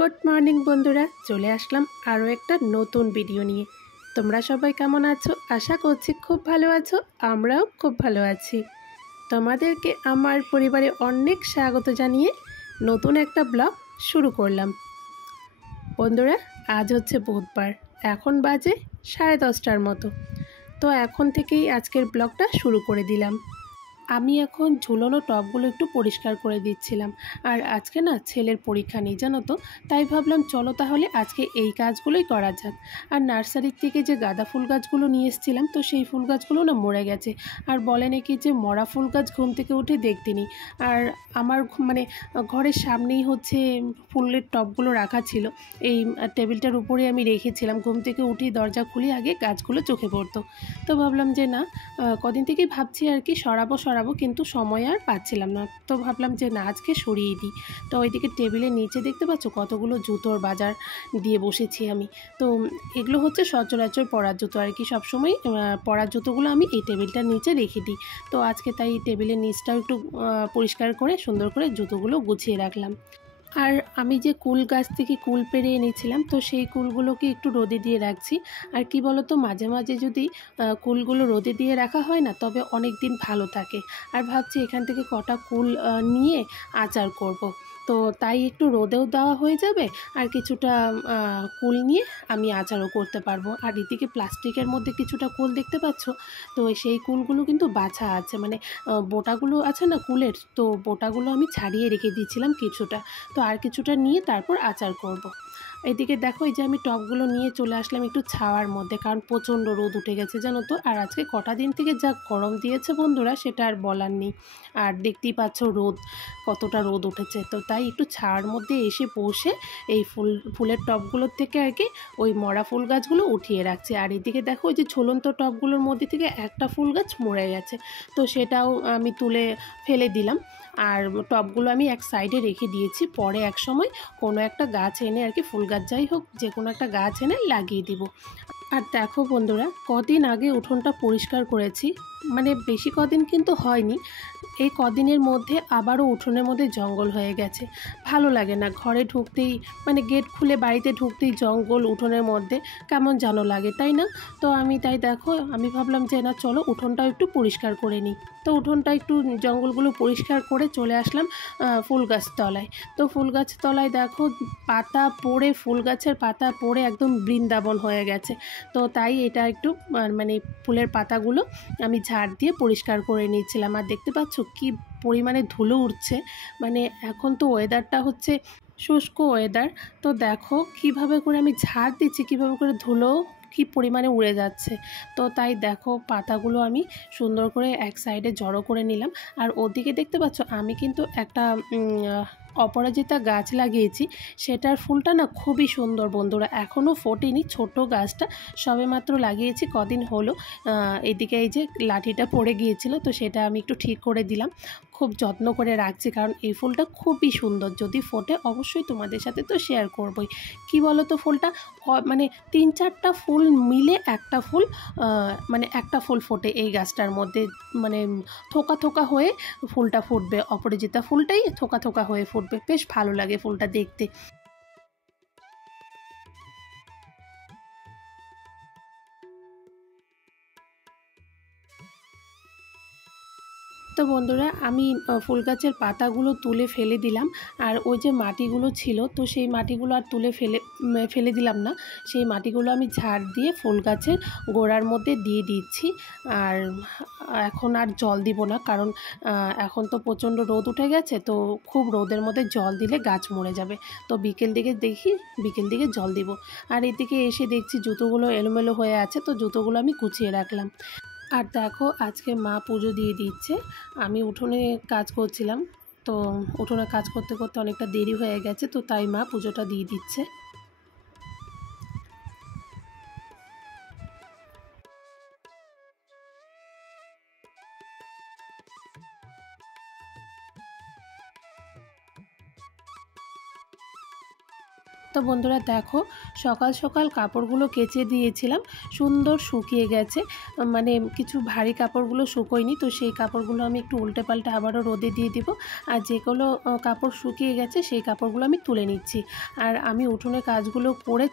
Good morning বন্ধুরা, চলে আসলাম আরও একটা নতুন ভিডিও নিয়ে। তোমরা সবাই কেমন আছো? আশা করছি খুব ভালো আছো। আমরাও খুব ভালো আছি। তোমাদেরকে আমার পরিবারে অনেক স্বাগত জানিয়ে নতুন একটা ব্লগ শুরু করলাম। বন্ধুরা, আজ হচ্ছে বুধবার, এখন বাজে 10:30টার মতো। তো এখন থেকেই আজকের ব্লগটা শুরু করে দিলাম। আমি এখন ঝুলনো টবগুলো একটু পরিষ্কার করে দিচ্ছিলাম। আর আজকে না ছেলের পরীক্ষা নেই, জানো তো, তাই ভাবলাম চলো তাহলে আজকে এই কাজগুলোই করা যাক। আর নার্সারির থেকে যে গাঁদা ফুল গাছগুলো নিয়ে এসেছিলাম, তো সেই ফুল গাছগুলো না মরে গেছে। আর বলে নাকি যে মরা ফুল গাছ ঘুম থেকে উঠে দেখতে নেই। আর আমার ঘরের সামনেই হচ্ছে ফুলের টবগুলো রাখা ছিল, এই টেবিলটার উপরে আমি রেখেছিলাম। ঘুম থেকে উঠে দরজা খুলে আগে গাছগুলো চোখে পড়তো। তো ভাবলাম যে না, কদিন থেকেই ভাবছি আর কি সরাবো, কিন্তু সময় আর পাচ্ছিলাম না। তো ভাবলাম যে না, আজকে সরিয়ে দিই। তো ওইদিকে টেবিলের নিচে দেখতে পাচ্ছ কতগুলো জুতোর বাজার দিয়ে বসেছি আমি। তো এগুলো হচ্ছে সচরাচর পরার জুতো আর কি, সবসময় পরার জুতোগুলো আমি এই টেবিলটার নিচে রেখে দিই। তো আজকে তাই টেবিলের নিচটাও একটু পরিষ্কার করে সুন্দর করে জুতোগুলো গুছিয়ে রাখলাম। আর আমি যে কুল গাছ থেকে কুল পেড়ে এনেছিলাম, তো সেই কুলগুলোকে একটু রোদে দিয়ে রাখছি। আর কি বলো তো, মাঝে মাঝে যদি কুলগুলো রোদে দিয়ে রাখা হয় না, তবে অনেক দিন ভালো থাকে। আর ভাবছি এখান থেকে কটা কুল নিয়ে আচার করব। তো তাই একটু রোদেও দেওয়া হয়ে যাবে, আর কিছুটা কুল নিয়ে আমি আচারও করতে পারবো। আর এদিকে প্লাস্টিকের মধ্যে কিছুটা কুল দেখতে পাচ্ছ, তো সেই কুলগুলো কিন্তু বাছা আছে, বোটাগুলো আছে না কুলের, তো বোটাগুলো আমি ছাড়িয়ে রেখে দিয়েছিলাম কিছুটা। তো আর কিছুটা নিয়ে তারপর আচার করব। এদিকে দেখো, এই যে আমি টবগুলো নিয়ে চলে আসলাম একটু ছাওয়ার মধ্যে, কারণ প্রচণ্ড রোদ উঠে গেছে জানো তো। আর আজকে কটা দিন থেকে যা গরম দিয়েছে বন্ধুরা, সেটা আর বলার নেই। আর দেখতেই পাচ্ছ কতটা রোদ উঠেছে। তো তাই একটু ছাওয়ার মধ্যে এসে বসে এই ফুলের টবগুলোর থেকে আর কি ওই মরা ফুল গাছগুলো উঠিয়ে রাখছি। আর এদিকে দেখো, ওই যে ঝুলন্ত টবগুলোর মধ্যে থেকে একটা ফুল গাছ মরে গেছে, তো সেটাও আমি তুলে ফেলে দিলাম। আর টবগুলো আমি এক সাইডে রেখে দিয়েছি, পরে এক সময় কোনো একটা গাছ এনে আর কি, ফুল গাছ যাই হোক, যে কোনো একটা গাছ এনে লাগিয়ে দিব। আর দেখো বন্ধুরা, কদিন আগে উঠোনটা পরিষ্কার করেছি, বেশি কদিন কিন্তু হয়নি। এই কদিনের মধ্যে আবারও উঠোনের মধ্যে জঙ্গল হয়ে গেছে। ভালো লাগে না, ঘরে ঢুকতেই গেট খুলে বাড়িতে ঢুকতেই জঙ্গল উঠোনের মধ্যে, কেমন যেন লাগে, তাই না? তো আমি ভাবলাম যে না, চলো উঠোনটাও একটু পরিষ্কার করে নিই। তো উঠোনটা একটু জঙ্গলগুলো পরিষ্কার করে চলে আসলাম ফুল গাছ তলায়। তো ফুল গাছ তলায় দেখো, পাতা পড়ে, ফুল গাছের পাতা পড়ে একদম বৃন্দাবন হয়ে গেছে। তো তাই এটা একটু ফুলের পাতাগুলো আমি ঝাড় দিয়ে পরিষ্কার করে নিচ্ছিলাম। আর দেখতে পাচ্ছ কি পরিমাণে ধুলো উঠছে, এখন তো ওয়েদারটা হচ্ছে শুষ্ক ওয়েদার। তো দেখো কিভাবে করে আমি ঝাড় দিচ্ছি, কিভাবে করে ধুলো কি পরিমাণে উড়ে যাচ্ছে। তো তাই দেখো, পাতাগুলো আমি সুন্দর করে এক সাইডে জড়ো করে নিলাম। আর ওদিকে দেখতে পাচ্ছ আমি কিন্তু একটা অপরাজিতা গাছ লাগিয়েছি। সেটার ফুলটা না খুবই সুন্দর বন্ধুরা, এখনও ফোটেনি, ছোট গাছটা সবেমাত্র লাগিয়েছি, কদিন হলো। এদিকে এই যে লাঠিটা পড়ে গিয়েছিল, তো সেটা আমি একটু ঠিক করে দিলাম। খুব যত্ন করে রাখছি, কারণ এই ফুলটা খুবই সুন্দর। যদি ফোটে অবশ্যই তোমাদের সাথে তো শেয়ার করবই। কি বলো তো, ফুলটা 3-4টা ফুল মিলে একটা ফুল ফোটে এই গাছটার মধ্যে, থোকা থোকা হয়ে ফুলটা ফুটবে। অপরাজিতা ফুলটাই থোকা থোকা হয়ে ফুটবে, বেশ ভালো লাগে ফুলটা দেখতে। তো বন্ধুরা, আমি ফুল গাছের পাতাগুলো তুলে ফেলে দিলাম। আর ওই যে মাটিগুলো ছিল, তো সেই মাটিগুলো আর তুলে ফেলে দিলাম না। সেই মাটিগুলো আমি ঝাড় দিয়ে ফুল গাছের গোড়ার মধ্যে দিয়ে দিচ্ছি। আর এখন আর জল দিব না, কারণ এখন তো প্রচণ্ড রোদ উঠে গেছে, তো খুব রোদের মধ্যে জল দিলে গাছ মরে যাবে। তো বিকেল দিকে জল দিব। আর এদিকে এসে দেখছি জুতোগুলো এলোমেলো হয়ে আছে, তো জুতোগুলো আমি গুছিয়ে রাখলাম। আর দেখো, আজকে মা পুজো দিয়ে দিচ্ছে। আমি উঠোনে কাজ করছিলাম, তো উঠোনে কাজ করতে করতে অনেকটা দেরি হয়ে গেছে, তো তাই মা পুজোটা দিয়ে দিচ্ছে। তো বন্ধুরা দেখো, সকাল সকাল কাপড়গুলো কেচে দিয়েছিলাম, সুন্দর শুকিয়ে গেছে। মানে কিছু ভারী কাপড়গুলো শুকোয়নি, তো সেই কাপড়গুলো আমি একটু উল্টে পাল্টে আবারও রোদে দিয়ে দিব। আর যেগুলো কাপড় শুকিয়ে গেছে সেই কাপড়গুলো আমি তুলে নিচ্ছি। আর আমি উঠোনে কাজগুলো করে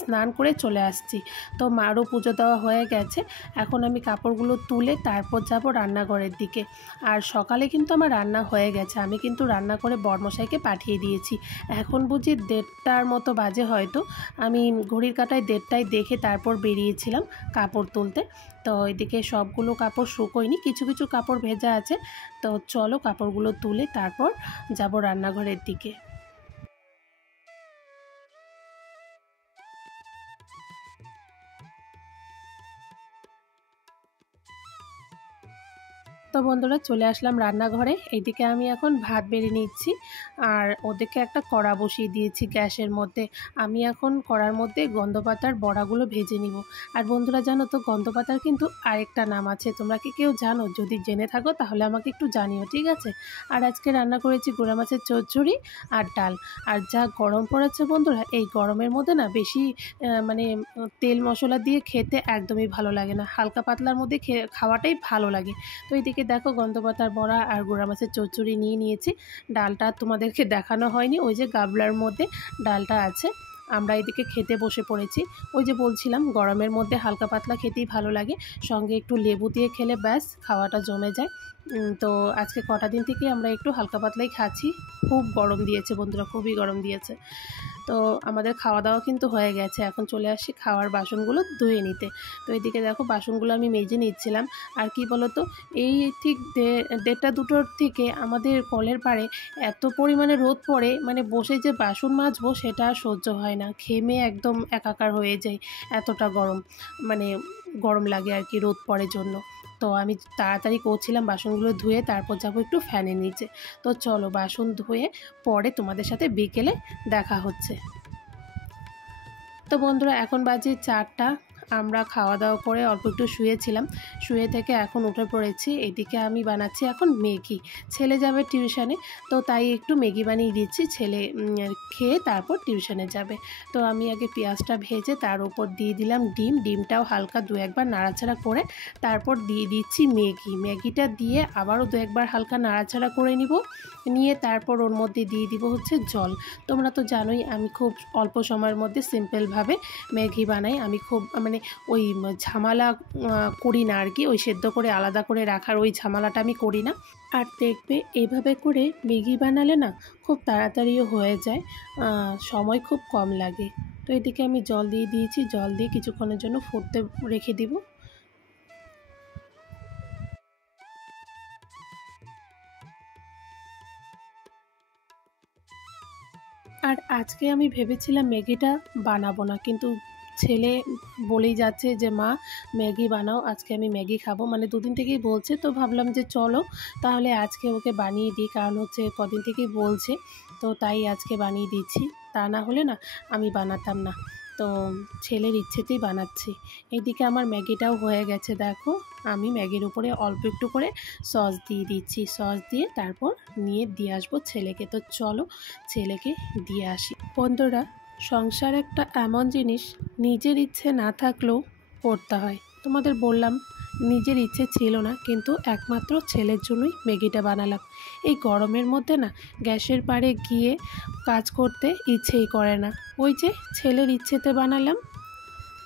স্নান করে চলে আসছি। তো মারও পুজো দেওয়া হয়ে গেছে। এখন আমি কাপড়গুলো তুলে তারপর যাব রান্নাঘরের দিকে। আর সকালে কিন্তু আমার রান্না হয়ে গেছে, আমি কিন্তু রান্না করে বরমশাইকে পাঠিয়ে দিয়েছি। এখন বুঝি 1:30টার মতো বাজে হয়তো। আমি ঘড়ির কাঁটায় 1:30টায় দেখে তারপর বেরিয়েছিলাম কাপড় তুলতে। তো এদিকে সবগুলো কাপড় শুকোয়নি, কিছু কিছু কাপড় ভেজা আছে। তো চলো কাপড়গুলো তুলে তারপর যাব রান্নাঘরের দিকে। তো বন্ধুরা চলে আসলাম রান্নাঘরে। এইদিকে আমি এখন ভাত বেড়ে নিচ্ছি, আর ওদিকে একটা কড়া বসিয়ে দিয়েছি গ্যাসের মধ্যে। আমি এখন কড়ার মধ্যে গন্ধপাতার বড়াগুলো ভেজে নিব। আর বন্ধুরা জানো তো, গন্ধপাতার কিন্তু আরেকটা নাম আছে, তোমরা কি কেউ জানো? যদি জেনে থাকো তাহলে আমাকে একটু জানিও, ঠিক আছে? আর আজকে রান্না করেছি গুঁড়া মাছের চচ্চড়ি আর ডাল। আর যা গরম পড়েছে বন্ধুরা, এই গরমের মধ্যে না বেশি মানে তেল মশলা দিয়ে খেতে একদমই ভালো লাগে না, হালকা পাতলার মধ্যে খাওয়াটাই ভালো লাগে। তো এইদিকে দেখো গন্ধপাতার বড়া আর গুঁড়া মাছের চচ্চড়ি নিয়ে নিয়েছি। ডালটা তোমাদেরকে দেখানো হয়নি, ওই যে গাবলার মধ্যে ডালটা আছে। আমরা এদিকে খেতে বসে পড়েছি। ওই যে বলছিলাম গরমের মধ্যে হালকা পাতলা খেতেই ভালো লাগে, সঙ্গে একটু লেবু দিয়ে খেলে ব্যাস খাওয়াটা জমে যায়। তো আজকে কটা দিন থেকে আমরা একটু হালকা পাতলাই খাচ্ছি। খুব গরম দিয়েছে বন্ধুরা, খুবই গরম দিয়েছে। তো আমাদের খাওয়া দাওয়া কিন্তু হয়ে গেছে, এখন চলে আসছি খাওয়ার বাসনগুলো ধুয়ে নিতে। তো এদিকে দেখো বাসনগুলো আমি মেজে নিচ্ছিলাম। আর কি বলো তো, এই ঠিক 1:30-2টোর থেকে আমাদের কলের পাড়ে এত পরিমাণে রোদ পড়ে, মানে বসে যে বাসন মাজবো সেটা আর সহ্য হয় না, ঘেমে একদম একাকার হয়ে যায়। এতটা গরম, মানে গরম লাগে আর কি রোদ পড়ের জন্য। তো আমি তাড়াতাড়ি করছিলাম বাসনগুলো ধুয়ে, তারপর যাবো একটু ফ্যানের নিচে। তো চলো বাসন ধুয়ে পরে তোমাদের সাথে বিকেলে দেখা হচ্ছে। তো বন্ধুরা এখন বাজে 4টা। আমরা খাওয়া দাওয়া করে অল্প একটু শুয়েছিলাম, শুয়ে থেকে এখন উঠে পড়েছি। এদিকে আমি বানাচ্ছি এখন ম্যাগি। ছেলে যাবে টিউশনে, তো তাই একটু ম্যাগি বানিয়ে দিচ্ছি, ছেলে খেয়ে তারপর টিউশনে যাবে। তো আমি আগে পেঁয়াজটা ভেজে তার উপর দিয়ে দিলাম ডিমটাও হালকা 2-1বার নাড়াচাড়া করে তারপর দিয়ে দিচ্ছি ম্যাগিটা দিয়ে আবারও 2-1বার হালকা নাড়াচাড়া করে নিয়ে তারপর ওর মধ্যে দিয়ে দিব হচ্ছে জল। তোমরা তো জানোই আমি খুব অল্প সময়ের মধ্যে সিম্পলভাবে ম্যাগি বানাই। আমি খুব মানে ওই ঝামেলা করি না আর কি, ওই সেদ্ধ করে আলাদা করে রাখার ওই ঝামেলাটা আমি করি না। আর দেখবে এইভাবে করে ম্যাগি বানালে না খুব তাড়াতাড়িও হয়ে যায়, সময় খুব কম লাগে। তো এদিকে আমি জল দিয়ে দিয়েছি, জল দিয়ে কিছুক্ষণের জন্য ফুটতে রেখে দিব। আর আজকে আমি ভেবেছিলাম ম্যাগিটা বানাবো না, কিন্তু ছেলে বলেই যাচ্ছে যে মা ম্যাগি বানাও, আজকে আমি ম্যাগি খাবো, মানে দুদিন থেকেই বলছে। তো ভাবলাম যে চলো তাহলে আজকে ওকে বানিয়ে দিই, কারণ হচ্ছে কদিন থেকেই বলছে, তো তাই আজকে বানিয়ে দিচ্ছি। তা না হলে না আমি বানাতাম না, তো ছেলের ইচ্ছেতেই বানাচ্ছি। এইদিকে আমার ম্যাগিটাও হয়ে গেছে দেখো। আমি ম্যাগির উপরে অল্প একটু করে সস দিয়ে দিচ্ছি, সস দিয়ে তারপর নিয়ে দিয়ে আসবো ছেলেকে। তো চলো ছেলেকে দিয়ে আসি। বন্ধুরা, সংসার একটা এমন জিনিস, নিজের ইচ্ছে না থাকলেও করতে হয়। তোমাদের বললাম নিজের ইচ্ছে ছিল না, কিন্তু একমাত্র ছেলের জন্যই ম্যাগিটা বানালাম। এই গরমের মধ্যে না গ্যাসের পাড়ে গিয়ে কাজ করতে ইচ্ছেই করে না, ওই যে ছেলের ইচ্ছেতে বানালাম।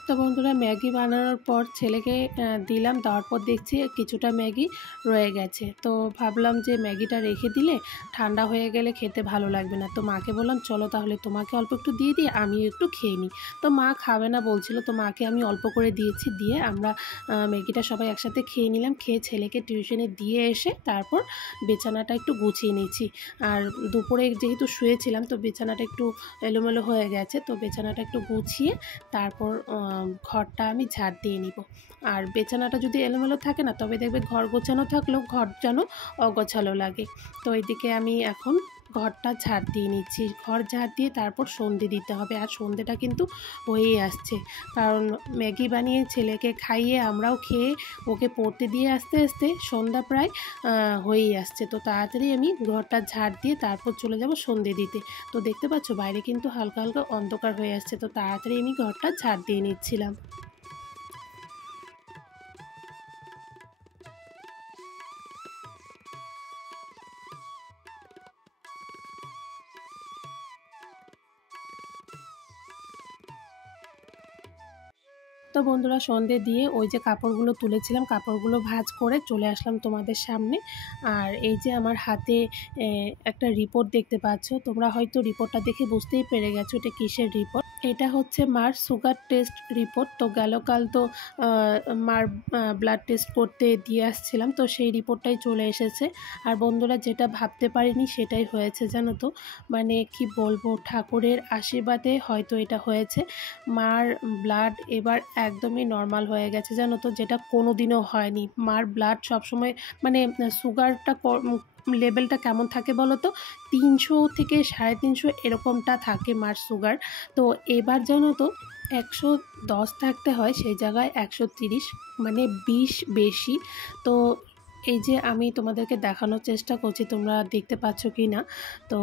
তো বন্ধুরা ম্যাগি বানানোর পর ছেলেকে দিলাম, দেওয়ার পর দেখছি কিছুটা ম্যাগি রয়ে গেছে। তো ভাবলাম যে ম্যাগিটা রেখে দিলে ঠান্ডা হয়ে গেলে খেতে ভালো লাগবে না। তো মাকে বললাম চলো তাহলে তোমাকে অল্প একটু দিয়ে দিই, আমি একটু খেয়ে নিই। তো মা খাবে না বলছিল, তো মাকে আমি অল্প করে দিয়েছি, দিয়ে আমরা ম্যাগিটা সবাই একসাথে খেয়ে নিলাম। খেয়ে ছেলেকে টিউশনে দিয়ে এসে তারপর বিছানাটা একটু গুছিয়ে নিচ্ছি। আর দুপুরে যেহেতু শুয়েছিলাম তো বিছানাটা একটু এলোমেলো হয়ে গেছে, তো বিছানাটা একটু গুছিয়ে তারপর ঘরটা আমি ঝাড় দিয়ে নিব। আর বিছানাটা যদি এলোমেলো থাকে না, তবে দেখবে ঘর গোছানো থাকলেও ঘর যেন অগোছালো লাগে। তো এইদিকে আমি এখন ঘরটা ঝাড় দিয়ে নিচ্ছি। ঘর ঝাড় দিয়ে তারপর সন্ধে দিতে হবে, আর সন্ধেটা কিন্তু হয়েই আসছে, কারণ ম্যাগি বানিয়ে ছেলেকে খাইয়ে আমরাও খেয়ে ওকে পড়তে দিয়ে আস্তে আস্তে সন্ধ্যা প্রায় হয়েই আসছে। তো তাড়াতাড়ি আমি ঘরটা ঝাড় দিয়ে তারপর চলে যাব সন্ধে দিতে। তো দেখতে পাচ্ছ বাইরে কিন্তু হালকা হালকা অন্ধকার হয়ে আসছে, তো তাড়াতাড়ি আমি ঘরটা ঝাড় দিয়ে নিচ্ছিলাম। তো বন্ধুরা সন্ধে দিয়ে ওই যে কাপড়গুলো তুলেছিলাম, কাপড়গুলো ভাঁজ করে চলে আসলাম তোমাদের সামনে। আর এই যে আমার হাতে একটা রিপোর্ট দেখতে পাচ্ছ, তোমরা হয়তো রিপোর্টটা দেখে বুঝতেই পেরে গেছো এটা কিসের রিপোর্ট। এটা হচ্ছে মার সুগার টেস্ট রিপোর্ট। তো গেলকাল তো মার ব্লাড টেস্ট করতে দিয়ে আসছিলাম, তো সেই রিপোর্টটাই চলে এসেছে। আর বন্ধুরা যেটা ভাবতে পারিনি সেটাই হয়েছে, জানো তো, মানে কি বলবো, ঠাকুরের আশীর্বাদে হয়তো এটা হয়েছে। মার ব্লাড এবার একদমই নর্মাল হয়ে গেছে, জানো তো, যেটা কোনো দিনও হয়নি। মার ব্লাড সবসময় মানে সুগারটা লেভেলটা কেমন থাকে বলো তো, 300 থেকে 350 এরকমটা থাকে মার সুগার। তো এবার জানো তো 110 থাকতে হয়, সেই জায়গায় 130, মানে 20 বেশি। তো এই যে আমি তোমাদেরকে দেখানোর চেষ্টা করছি, তোমরা দেখতে পাচ্ছ কি না। তো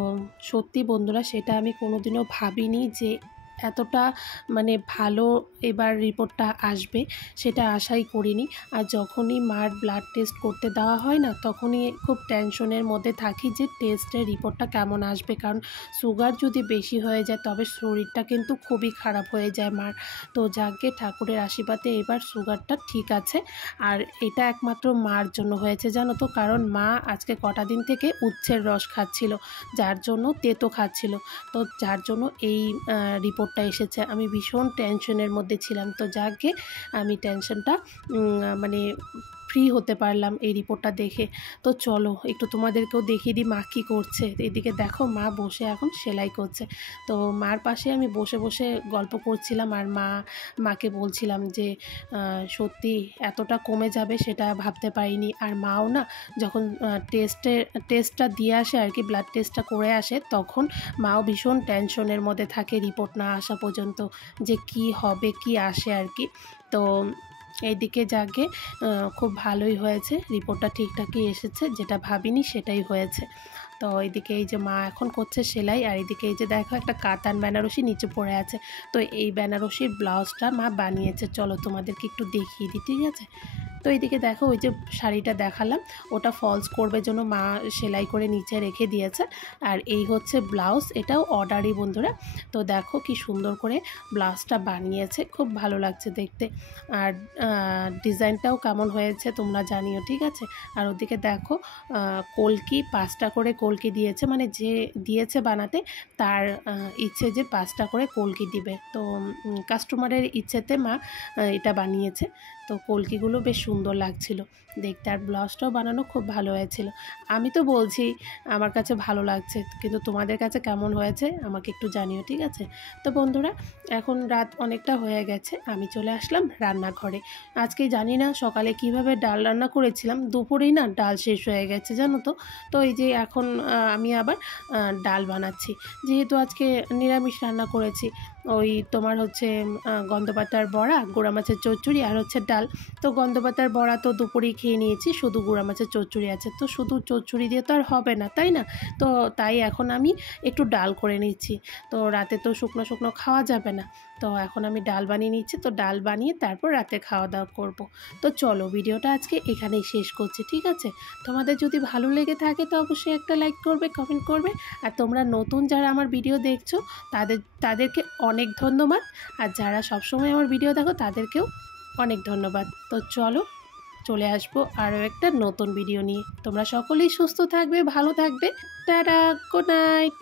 সত্যি বন্ধুরা সেটা আমি কোনোদিনও ভাবিনি যে এতটা মানে ভালো এবার রিপোর্টটা আসবে, সেটা আশাই করিনি। আর যখনই মার ব্লাড টেস্ট করতে দেওয়া হয় না, তখনই খুব টেনশনের মধ্যে থাকি যে টেস্টের রিপোর্টটা কেমন আসবে, কারণ সুগার যদি বেশি হয়ে যায় তবে শরীরটা কিন্তু খুবই খারাপ হয়ে যায় মার। তো যাকে ঠাকুরের আশীর্বাদে এবার সুগারটা ঠিক আছে। আর এটা একমাত্র মার জন্য হয়েছে, জানো তো, কারণ মা আজকে কটা দিন থেকে উচ্ছের রস খাচ্ছিল, যার জন্য তেতো খাচ্ছিল, তো যার জন্য এই রিপোর্টটা এসেছে। আমি ভীষণ টেনশনের মধ্যে ছিলাম, তো যাকে আমি টেনশনটা মানে ফ্রি হতে পারলাম এই রিপোর্টটা দেখে। তো চলো একটু তোমাদেরকেও দেখিয়ে দিই মা কী করছে। এদিকে দেখো মা বসে এখন সেলাই করছে। তো মার পাশে আমি বসে বসে গল্প করছিলাম, আর মাকে বলছিলাম যে সত্যি এতটা কমে যাবে সেটা ভাবতে পারিনি। আর মাও না যখন টেস্টটা দিয়ে আসে আর কি, ব্লাড টেস্টটা করে আসে, তখন মাও ভীষণ টেনশনের মধ্যে থাকে রিপোর্ট না আসা পর্যন্ত, যে কি হবে কি আসে আর কি। তো এইদিকে যাকে খুব ভালোই হয়েছে, রিপোর্টটা ঠিকঠাকই এসেছে, যেটা ভাবিনি সেটাই হয়েছে। তো এইদিকে এই যে মা এখন করছে সেলাই, আর এইদিকে এই যে দেখো একটা কাতান বেনারসি নিচে পড়ে আছে। তো এই বেনারসির ব্লাউজটা মা বানিয়েছে, চলো তোমাদেরকে একটু দেখিয়ে দিই, ঠিক আছে। তো এইদিকে দেখো ওই যে শাড়িটা দেখালাম, ওটা ফলস করবে জন্য মা সেলাই করে নিচে রেখে দিয়েছে। আর এই হচ্ছে ব্লাউজ, এটাও অর্ডারই বন্ধুরা। তো দেখো কি সুন্দর করে ব্লাউজটা বানিয়েছে, খুব ভালো লাগছে দেখতে। আর ডিজাইনটাও কেমন হয়েছে তোমরা জানিও, ঠিক আছে। আর ওদিকে দেখো কলকি 5টা করে কলকি দিয়েছে, মানে যে দিয়েছে বানাতে তার ইচ্ছে যে 5টা করে কলকি দিবে। তো কাস্টমারের ইচ্ছেতে মা এটা বানিয়েছে। তো কলকিগুলো বেশ সুন্দর লাগছিল দেখতে, আর ব্লাউজটাও বানানো খুব ভালো হয়েছিল। আমি তো বলছি আমার কাছে ভালো লাগছে, কিন্তু তোমাদের কাছে কেমন হয়েছে আমাকে একটু জানিও, ঠিক আছে। তো বন্ধুরা এখন রাত অনেকটা হয়ে গেছে, আমি চলে আসলাম রান্নাঘরে। আজকে জানি না সকালে কিভাবে ডাল রান্না করেছিলাম, দুপুরেই না ডাল শেষ হয়ে গেছে, জানো তো। তো এই যে এখন আমি আবার ডাল বানাচ্ছি, যেহেতু আজকে নিরামিষ রান্না করেছি। ওই তোমার হচ্ছে গন্ধপাতার বড়া, গুঁড়া মাছের চচ্চড়ি, আর হচ্ছে ডাল। তো গন্ধপাতার বড়া তো দুপুরেই খেয়ে নিয়েছি, শুধু গুঁড়া মাছের চচ্চড়ি আছে, তো শুধু চচ্চড়ি দিয়ে তো আর হবে না, তাই না। তো তাই এখন আমি একটু ডাল করে নিচ্ছি, তো রাতে তো শুকনো শুকনো খাওয়া যাবে না, তো এখন আমি ডাল বানিয়ে নিচ্ছি। তো ডাল বানিয়ে তারপর রাতে খাওয়া দাওয়া করব। তো চলো ভিডিওটা আজকে এখানেই শেষ করছি, ঠিক আছে। তোমাদের যদি ভালো লেগে থাকে তো অবশ্যই একটা লাইক করবে, কমেন্ট করবে। আর তোমরা নতুন যারা আমার ভিডিও দেখছো তাদেরকে অনেক ধন্যবাদ, আর যারা সবসময় আমার ভিডিও দেখো তাদেরকেও অনেক ধন্যবাদ। তো চলো চলে আসবো আরও একটা নতুন ভিডিও নিয়ে। তোমরা সকলেই সুস্থ থাকবে, ভালো থাকবে। Tata, good night.